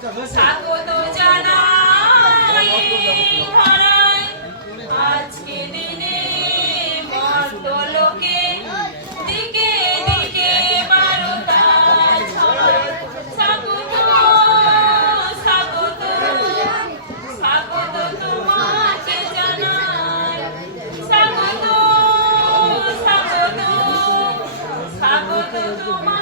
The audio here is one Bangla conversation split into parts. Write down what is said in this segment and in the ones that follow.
স্বাগত জানাই ধরায় আজকে দিনে মর্ত লোকে দিকে দিকে বারোটা স্বাগত স্বাগত স্বাগত তোমাকে জানাই স্বাগত স্বাগত স্বাগত তোমার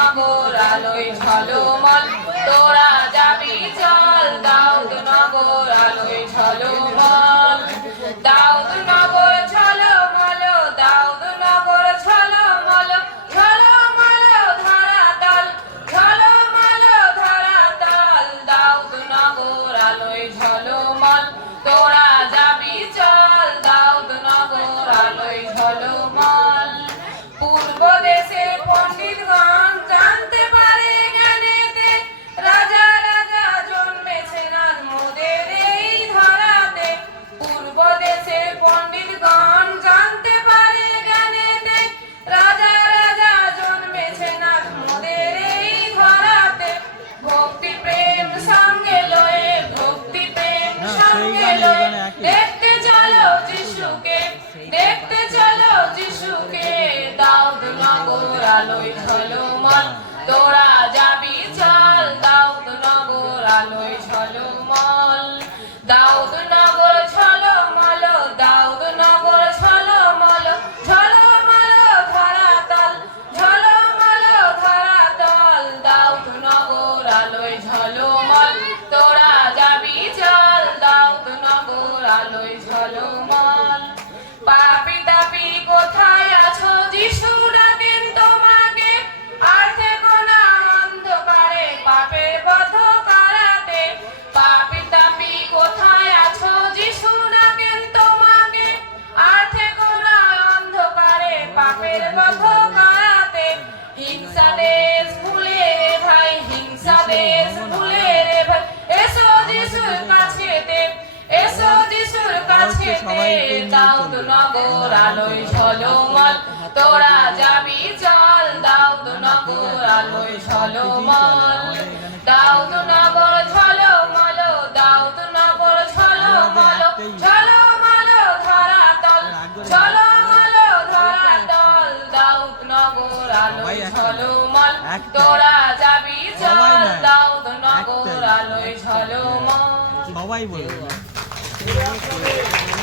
নগর আলোয় ঝলমল তোরা যাবি চল দাউদ নগর আলোয় ঝলমল। ドラ যেতে দাউদ নগর আলোয় ঝলমল তোরা যাবি চল দাউদ নগর আলোয় ঝলমল। দাউদ নগর দাউদ নগর দাউদ নগর আলোয় ঝলমল তোরা যাবি চল দাউদ নগর আলোয় সবাই বলবে। Obrigado.